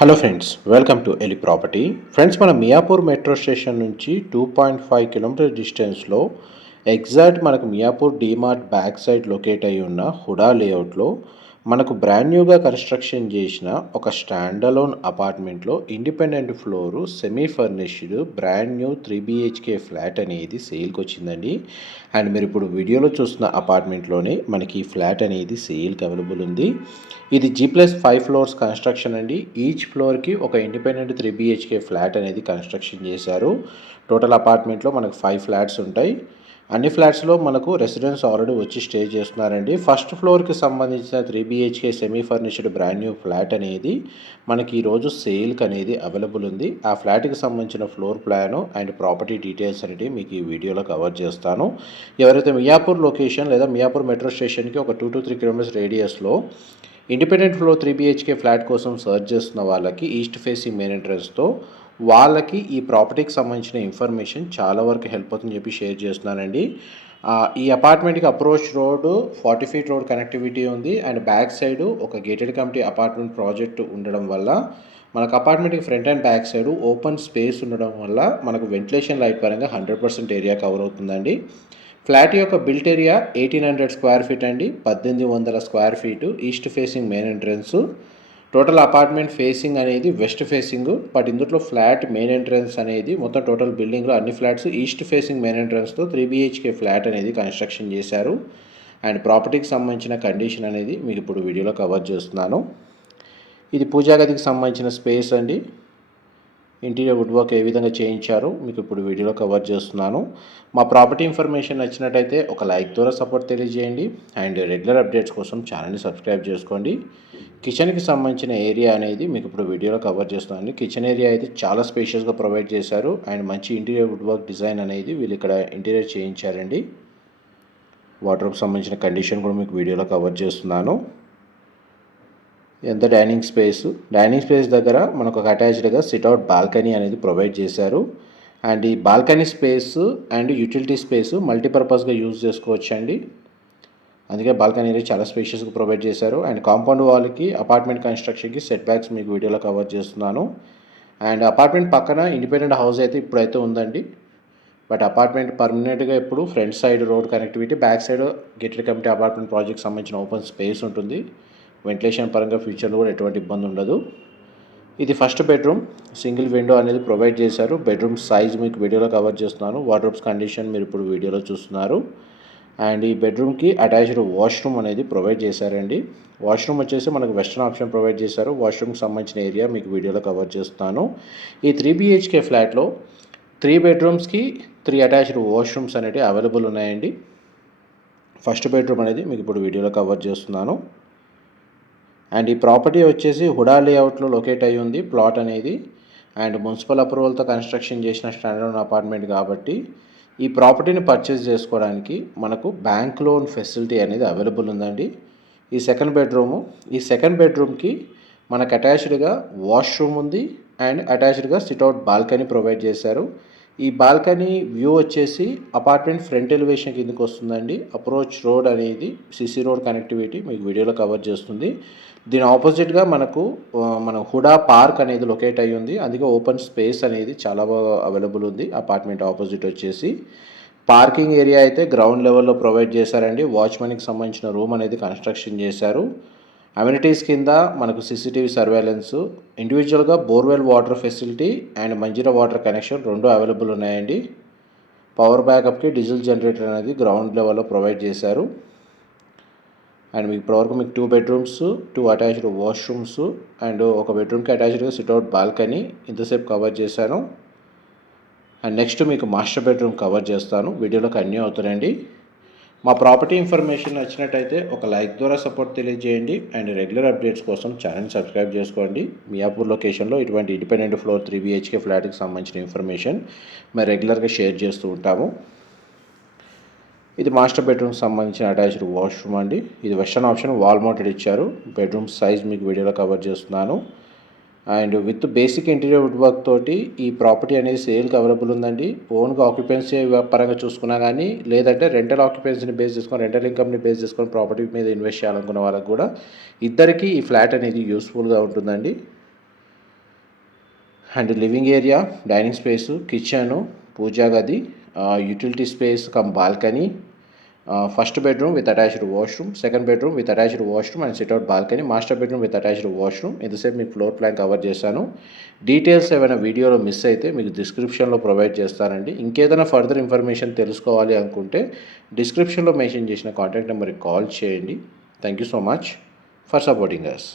Hello friends, welcome to Eli property. Friends, మన Miyapur metro station నుంచి 2.5 kilometre డిస్టెన్స్లో exact మనకు Miyapur DMart back side locate అయి ఉన్న హుడా లేఅవుట్లో మనకు బ్రాండ్ న్యూగా కన్స్ట్రక్షన్ చేసిన ఒక స్టాండ్ అలోన్ అపార్ట్మెంట్లో independent floor semi furnished brand new 3 BHK flat అనేది సేల్కి వచ్చిందండి. అండ్ మీరు ఇప్పుడు వీడియోలో చూస్తున్న అపార్ట్మెంట్లోనే మనకి ఈ ఫ్లాట్ అనేది సేల్కి అవైలబుల్ ఉంది. ఇది G+5 ఫ్లోర్స్ కన్స్ట్రక్షన్ అండి. ఈచ్ ఫ్లోర్కి ఒక ఇండిపెండెంట్ 3 BHK ఫ్లాట్ అనేది కన్స్ట్రక్షన్ చేశారు. టోటల్ అపార్ట్మెంట్లో మనకు 5 ఫ్లాట్స్ ఉంటాయి. అన్ని ఫ్లాట్స్లో మనకు రెసిడెంట్స్ ఆల్రెడీ వచ్చి స్టే చేస్తున్నారండి. ఫస్ట్ ఫ్లోర్కి సంబంధించిన 3 BHK semi furnished brand new flat అనేది మనకి ఈరోజు సేల్కి అనేది అవైలబుల్ ఉంది. ఆ ఫ్లాట్కి సంబంధించిన floor plan and property details అనేది మీకు ఈ వీడియోలో కవర్ చేస్తాను. ఎవరైతే మియాపూర్ లొకేషన్ లేదా మియాపూర్ మెట్రో స్టేషన్కి ఒక 2 to 3 కిలోమీటర్స్ రేడియస్లో ఇండిపెండెంట్ ఫ్లోర్ 3 BHK ఫ్లాట్ కోసం సర్చ్ చేస్తున్న వాళ్ళకి ఈస్ట్ ఫేసింగ్ మెయిన్ ఎంట్రన్స్తో వాళ్ళకి ఈ ప్రాపర్టీకి సంబంధించిన ఇన్ఫర్మేషన్ చాలా వరకు హెల్ప్ అవుతుందని చెప్పి షేర్ చేస్తున్నానండి. ఈ అపార్ట్మెంట్కి approach road 40 feet road connectivity ఉంది. అండ్ బ్యాక్ సైడ్ ఒక గేటెడ్ కమిటీ అపార్ట్మెంట్ ప్రాజెక్ట్ ఉండడం వల్ల మనకు అపార్ట్మెంట్కి front and back side open space ఉండడం వల్ల మనకు వెంటిలేషన్ లైట్ పరంగా 100% ఏరియా కవర్ అవుతుందండి. ఫ్లాట్ యొక్క బిల్ట్ ఏరియా 1800 స్క్వేర్ ఫీట్ అండి, 1800 square feet. East facing main entrance. Total apartment facing అనేది వెస్ట్ ఫేసింగ్. బట్ ఇందులో ఫ్లాట్ మెయిన్ ఎంట్రన్స్ అనేది మొత్తం టోటల్ బిల్డింగ్లో అన్ని ఫ్లాట్స్ ఈస్ట్ ఫేసింగ్ మెయిన్ ఎంట్రన్స్తో 3 BHK ఫ్లాట్ అనేది కన్స్ట్రక్షన్ చేశారు. అండ్ ప్రాపర్టీకి సంబంధించిన కండిషన్ అనేది మీకు ఇప్పుడు వీడియోలో కవర్ చేస్తున్నాను. ఇది పూజా గదికి సంబంధించిన స్పేస్ అండి. ఇంటీరియర్ వుడ్ వర్క్ ఏ విధంగా చేయించారో మీకు ఇప్పుడు వీడియోలో కవర్ చేస్తున్నాను. మా ప్రాపర్టీ ఇన్ఫర్మేషన్ నచ్చినట్టయితే ఒక లైక్ ద్వారా సపోర్ట్ తెలియజేయండి. అండ్ రెగ్యులర్ అప్డేట్స్ కోసం ఛానల్ని సబ్స్క్రైబ్ చేసుకోండి. కిచెన్కి సంబంధించిన ఏరియా అనేది మీకు ఇప్పుడు వీడియోలో కవర్ చేస్తున్నాను. కిచెన్ ఏరియా అయితే చాలా స్పేషియస్గా ప్రొవైడ్ చేశారు. అండ్ మంచి ఇంటీరియర్ వుడ్ వర్క్ డిజైన్ అనేది వీళ్ళు ఇక్కడ ఇంటీరియర్ చేయించారండి. వార్డ్రోబ్కి సంబంధించిన కండిషన్ కూడా మీకు వీడియోలో కవర్ చేస్తున్నాను. ఎంత డైనింగ్ స్పేస్ దగ్గర మనకు ఒక అటాచ్డ్గా సిట్అవుట్ బాల్కనీ అనేది ప్రొవైడ్ చేశారు. అండ్ ఈ balcony space and utility space మల్టీపర్పస్గా యూజ్ చేసుకోవచ్చు అండి. అందుకే బాల్కనీ అనేది చాలా స్పేషియస్గా ప్రొవైడ్ చేశారు. అండ్ కాంపౌండ్ వాల్కి అపార్ట్మెంట్ కన్స్ట్రక్షన్కి సెట్ బ్యాక్స్ మీకు వీడియోలో కవర్ చేస్తున్నాను. అండ్ అపార్ట్మెంట్ పక్కన ఇండిపెండెంట్ హౌస్ అయితే ఇప్పుడైతే ఉందండి. బట్ అపార్ట్మెంట్ పర్మనెంట్గా ఇప్పుడు front side road connectivity, back side gated community apartment project సంబంధించిన ఓపెన్ స్పేస్ ఉంటుంది. వెంటిలేషన్ పరంగా ఫ్యూచర్లో కూడా ఎటువంటి ఇబ్బంది ఉండదు. ఇది ఫస్ట్ బెడ్రూమ్. సింగిల్ విండో అనేది ప్రొవైడ్ చేశారు. బెడ్రూమ్ సైజ్ మీకు వీడియోలో కవర్ చేస్తున్నాను. వార్డ్రోబ్స్ కండిషన్ మీరు ఇప్పుడు వీడియోలో చూస్తున్నారు. అండ్ ఈ బెడ్రూమ్కి అటాచ్డ్ వాష్రూమ్ అనేది ప్రొవైడ్ చేశారండి. వాష్రూమ్ వచ్చేసి మనకు వెస్టర్న్ ఆప్షన్ ప్రొవైడ్ చేశారు. వాష్రూమ్కి సంబంధించిన ఏరియా మీకు వీడియోలో కవర్ చేస్తున్నాను. ఈ 3 BHK ఫ్లాట్లో 3 బెడ్రూమ్స్కి 3 అటాచ్డ్ వాష్రూమ్స్ అనేవి అవైలబుల్ ఉన్నాయండి. ఫస్ట్ బెడ్రూమ్ అనేది మీకు ఇప్పుడు వీడియోలో కవర్ చేస్తున్నాను. అండ్ ఈ ప్రాపర్టీ వచ్చేసి హుడా లేఅవుట్లో లొకేట్ అయి ఉంది ప్లాట్ అనేది. అండ్ మున్సిపల్ అప్రూవల్తో కన్స్ట్రక్షన్ చేసిన స్టాండర్డ్ అపార్ట్మెంట్ కాబట్టి ఈ ప్రాపర్టీని పర్చేస్ చేసుకోవడానికి మనకు బ్యాంక్ లోన్ ఫెసిలిటీ అనేది అవైలబుల్ ఉందండి. ఈ సెకండ్ బెడ్రూమ్కి మనకు అటాచ్డ్గా వాష్రూమ్ ఉంది. అండ్ అటాచ్డ్గా సిట్అవుట్ బాల్కనీ ప్రొవైడ్ చేశారు. ఈ బాల్కనీ వ్యూ వచ్చేసి అపార్ట్మెంట్ ఫ్రంట్ ఎలివేషన్ కిందకి వస్తుందండి. అప్రోచ్ రోడ్ అనేది సిసి రోడ్ కనెక్టివిటీ మీకు వీడియోలో కవర్ చేస్తుంది. దీని ఆపోజిట్గా మన హుడా పార్క్ అనేది లొకేట్ అయ్యి ఉంది. అందుకే ఓపెన్ స్పేస్ అనేది చాలా బాగా అవైలబుల్ ఉంది. అపార్ట్మెంట్ ఆపోజిట్ వచ్చేసి పార్కింగ్ ఏరియా అయితే గ్రౌండ్ లెవెల్లో ప్రొవైడ్ చేశారండి. వాచ్మెన్కి సంబంధించిన రూమ్ అనేది కన్స్ట్రక్షన్ చేశారు. అమ్యూనిటీస్ కింద మనకు CCTV సర్వేలెన్స్, ఇండివిజువల్గా borewell water facility and Manjira water connection 2 available ఉన్నాయండి. పవర్ బ్యాకప్కి డీజిల్ జనరేటర్ అనేది గ్రౌండ్ లెవెల్లో ప్రొవైడ్ చేశారు. అండ్ మీకు ఇప్పటివరకు మీకు 2 బెడ్రూమ్స్, 2 అటాచ్డ్ వాష్రూమ్స్ అండ్ ఒక బెడ్రూమ్కి అటాచ్డ్గా సిట్అవుట్ బాల్కనీ ఇంతసేపు కవర్ చేశాను. అండ్ నెక్స్ట్ మీకు మాస్టర్ బెడ్రూమ్ కవర్ చేస్తాను. వీడియోలో కంటిన్యూ అవుతారండి. మా ప్రాపర్టీ ఇన్ఫర్మేషన్ నచ్చినట్టయితే ఒక లైక్ ద్వారా సపోర్ట్ తెలియజేయండి. అండ్ రెగ్యులర్ అప్డేట్స్ కోసం ఛానల్ సబ్స్క్రైబ్ చేసుకోండి. మియాపూర్ లొకేషన్లో ఇటువంటి ఇండిపెండెంట్ ఫ్లోర్ 3 BHK ఫ్లాట్కి సంబంధించిన ఇన్ఫర్మేషన్ మేము రెగ్యులర్గా షేర్ చేస్తూ ఉంటాము. ఇది మాస్టర్ బెడ్రూమ్కి సంబంధించిన అటాచ్డ్ వాష్రూమ్ అండి. ఇది వెస్టర్న్ ఆప్షన్ వాల్ మౌంటెడ్ ఇచ్చారు. బెడ్రూమ్ సైజ్ మీకు వీడియోలో కవర్ చేస్తున్నాను. And with basic interior wood work తోటి ఈ ప్రాపర్టీ అనేది సేల్కి అవైలబుల్ ఉందండి. ఓన్గా ఆక్యుపెన్సీ పరంగా చూసుకున్నా కానీ, లేదంటే రెంటల్ ఆక్యుపెన్సీని బేస్ చేసుకొని, రెంటల్ ఇన్కమ్ని బేస్ చేసుకొని ప్రాపర్టీ మీద ఇన్వెస్ట్ చేయాలనుకున్న వాళ్ళకి కూడా ఇద్దరికీ ఈ ఫ్లాట్ అనేది యూస్ఫుల్గా ఉంటుందండి. And living area, dining space, kitchen, puja గది, utility space cum balcony, first bedroom with attached washroom, second bedroom with attached washroom and sit out balcony, master bedroom with attached washroom. ఇంతసేపు మీకు ఫ్లోర్ ప్లాన్ కవర్ చేశాను. Details ఏమైనా వీడియోలో miss అయితే మీకు డిస్క్రిప్షన్లో provide చేస్తానండి. ఇంకేదైనా ఫర్దర్ ఇన్ఫర్మేషన్ తెలుసుకోవాలి అనుకుంటే డిస్క్రిప్షన్లో మెన్షన్ చేసిన కాంటాక్ట్ నెంబర్కి కాల్ చేయండి. Thank you so much for supporting us.